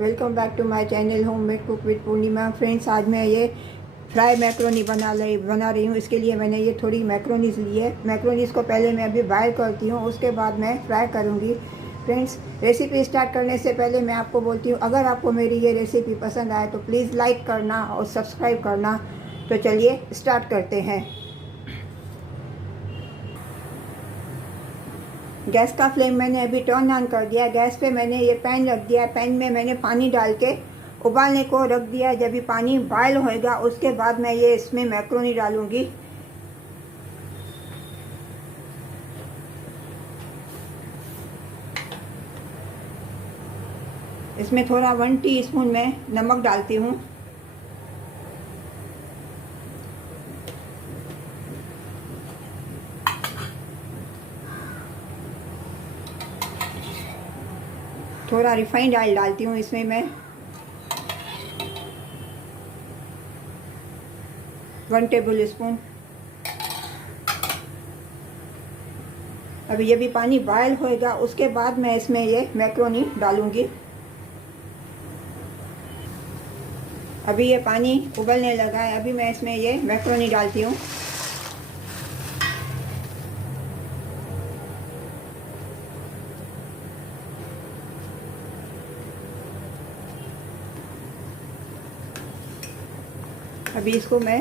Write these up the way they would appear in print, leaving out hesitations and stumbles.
Welcome back to my channel home made cook with Purnima. Friends, आज मैं ये fry macaroni बना रही हूँ। इसके लिए मैंने ये थोड़ी मैक्रोनीज ली है। मैक्रोनीज को पहले मैं अभी बॉयल करती हूँ, उसके बाद मैं फ्राई करूँगी। फ्रेंड्स, रेसिपी स्टार्ट करने से पहले मैं आपको बोलती हूँ, अगर आपको मेरी ये रेसिपी पसंद आए तो प्लीज़ लाइक करना और सब्सक्राइब करना। तो चलिए स्टार्ट करते हैं। गैस का फ्लेम मैंने अभी टर्न ऑन कर दिया। गैस पे मैंने ये पैन रख दिया। पैन में मैंने पानी डाल के उबालने को रख दिया। जब ये पानी बॉयल होएगा उसके बाद मैं ये इसमें मैक्रोनी डालूंगी। इसमें थोड़ा 1 टीस्पून मैं नमक डालती हूँ। थोड़ा रिफाइंड ऑयल डालती हूँ इसमें मैं। 1 टेबल स्पून। अभी ये भी पानी बॉयल होएगा उसके बाद मैं इसमें ये मैक्रोनी डालूंगी। अभी ये पानी उबलने लगा है। अभी मैं इसमें ये मैक्रोनी डालती हूँ। अभी इसको मैं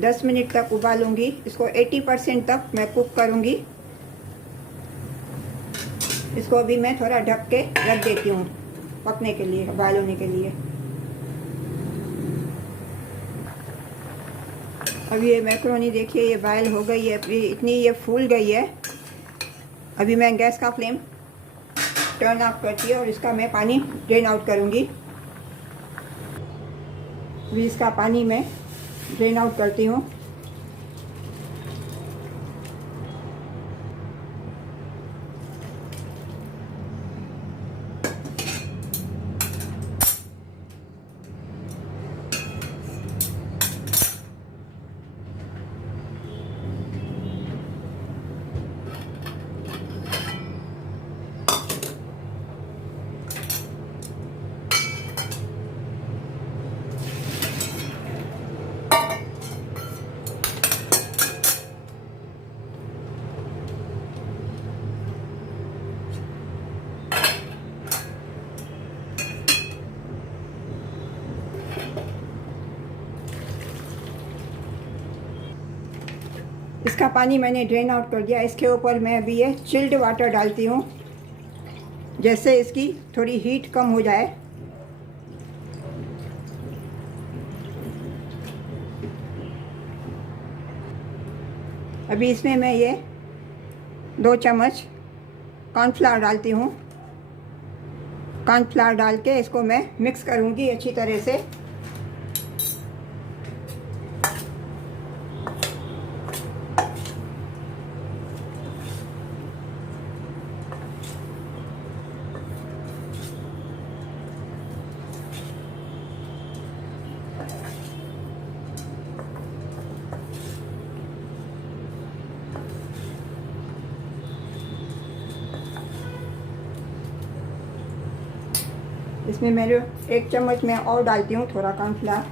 10 मिनट तक उबालूंगी। इसको 80% तक मैं कुक करूंगी। इसको अभी मैं थोड़ा ढक के रख देती हूँ पकने के लिए, बॉयल होने के लिए। अभी ये मैक्रोनी देखिए ये बॉयल हो गई है, इतनी ये फूल गई है। अभी मैं गैस का फ्लेम टर्न ऑफ करती है और इसका मैं पानी ड्रेन आउट करूँगी। अभी इसका पानी मैं ड्रेन आउट करती हूँ। इसका पानी मैंने ड्रेन आउट कर दिया। इसके ऊपर मैं अभी ये चिल्ड वाटर डालती हूँ, जैसे इसकी थोड़ी हीट कम हो जाए। अभी इसमें मैं ये 2 चम्मच कॉर्नफ्लावर डालती हूँ। कॉर्नफ्लावर डाल के इसको मैं मिक्स करूँगी अच्छी तरह से। इसमें मेरे 1 चम्मच मैं और डालती हूँ थोड़ा कॉर्नफ्लावर।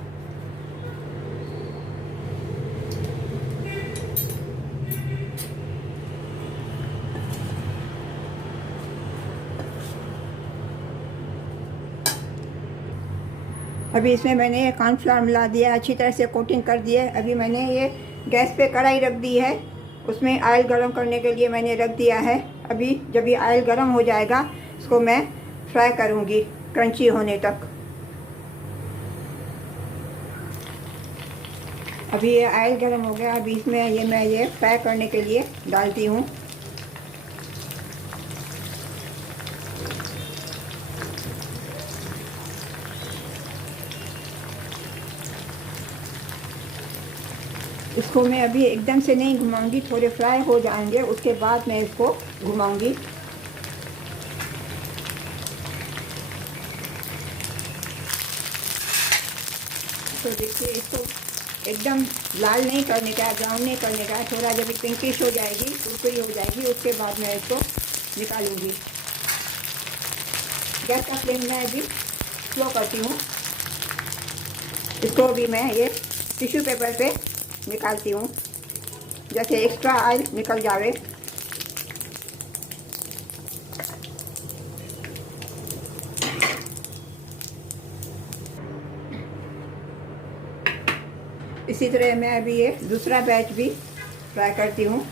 अभी इसमें मैंने कॉर्नफ्लावर मिला दिया, अच्छी तरह से कोटिंग कर दी है। अभी मैंने ये गैस पे कढ़ाई रख दी है, उसमें ऑयल गरम करने के लिए मैंने रख दिया है। अभी जब ये ऑयल गरम हो जाएगा इसको मैं फ्राई करूँगी क्रंची होने तक। अभी ये ऑयल गरम हो गया। अभी इसमें मैं ये फ्राई करने के लिए डालती हूँ। इसको मैं अभी एकदम से नहीं घुमाऊंगी, थोड़े फ्राई हो जाएंगे उसके बाद मैं इसको घुमाऊंगी। तो देखिए, इसको एकदम लाल नहीं करने का है, ब्राउन नहीं करने का है। थोड़ा जब पिंकिश हो जाएगी, कुरकुरी हो जाएगी, उसके बाद मैं इसको निकालूंगी। गैस का फ्लेम मैं अभी स्लो करती हूँ। इसको भी मैं ये टिश्यू पेपर पे निकालती हूँ, जैसे एक्स्ट्रा ऑयल निकल जावे। इसी तरह मैं अभी ये दूसरा बैच भी फ्राई करती हूँ।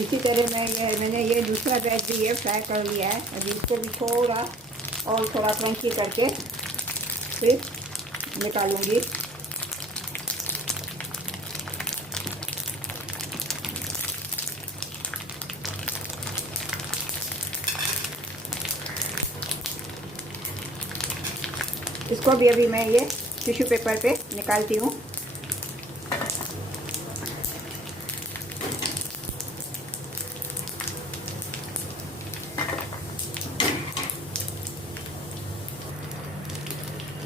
इसी तरह मैंने ये दूसरा बैच भी ये फ्राई कर लिया है। अभी इसको भी थोड़ा क्रंची करके फिर निकालूंगी। इसको भी अभी मैं ये टिश्यू पेपर पे निकालती हूँ।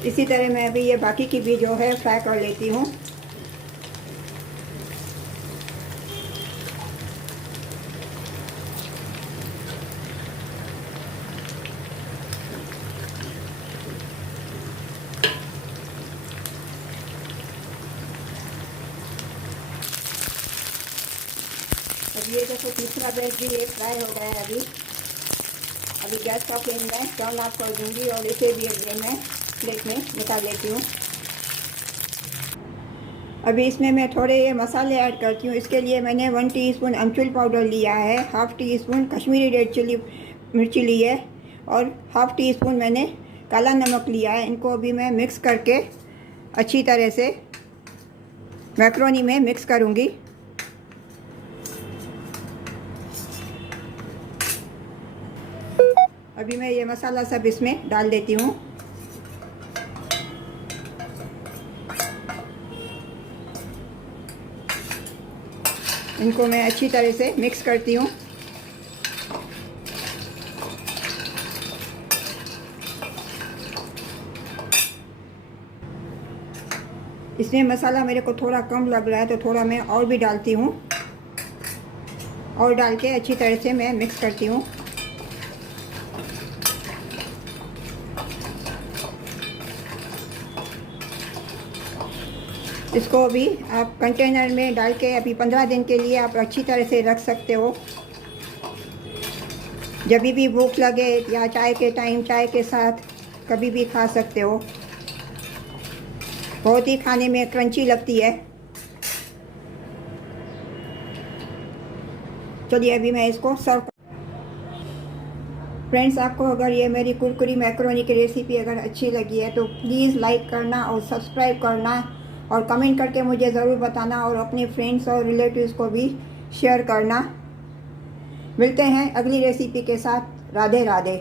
इसी तरह मैं अभी ये बाकी की भी जो है फ्राई कर लेती हूँ। अब ये देखो तीसरा बैच भी ये फ्राई हो गया है। अभी गैस का फ्लेम मैं टर्न ऑफ कर दूंगी और इसे भी अभी मैं प्लेट में निकाल लेती हूँ। अभी इसमें मैं थोड़े ये मसाले ऐड करती हूँ। इसके लिए मैंने 1 टीस्पून अमचूर पाउडर लिया है, half teaspoon Kashmiri red chilli मिर्ची ली है और हाफ़ टी स्पून मैंने काला नमक लिया है। इनको अभी मैं मिक्स करके अच्छी तरह से मैक्रोनी में मिक्स करूँगी। अभी मैं ये मसाला सब इसमें डाल देती हूँ। इनको मैं अच्छी तरह से मिक्स करती हूँ। इसमें मसाला मेरे को थोड़ा कम लग रहा है तो थोड़ा मैं और भी डालती हूँ, और डाल के अच्छी तरह से मैं मिक्स करती हूँ। इसको भी आप कंटेनर में डाल के अभी 15 दिन के लिए आप अच्छी तरह से रख सकते हो। जब भी भूख लगे या चाय के टाइम चाय के साथ कभी भी खा सकते हो। बहुत ही खाने में क्रंची लगती है। चलिए अभी मैं इसको सर्व। फ्रेंड्स, आपको अगर ये मेरी कुरकुरी मैक्रोनी की रेसिपी अगर अच्छी लगी है तो प्लीज़ लाइक करना और सब्सक्राइब करना और कमेंट करके मुझे ज़रूर बताना और अपने फ्रेंड्स और रिलेटिव्स को भी शेयर करना। मिलते हैं अगली रेसिपी के साथ। राधे राधे।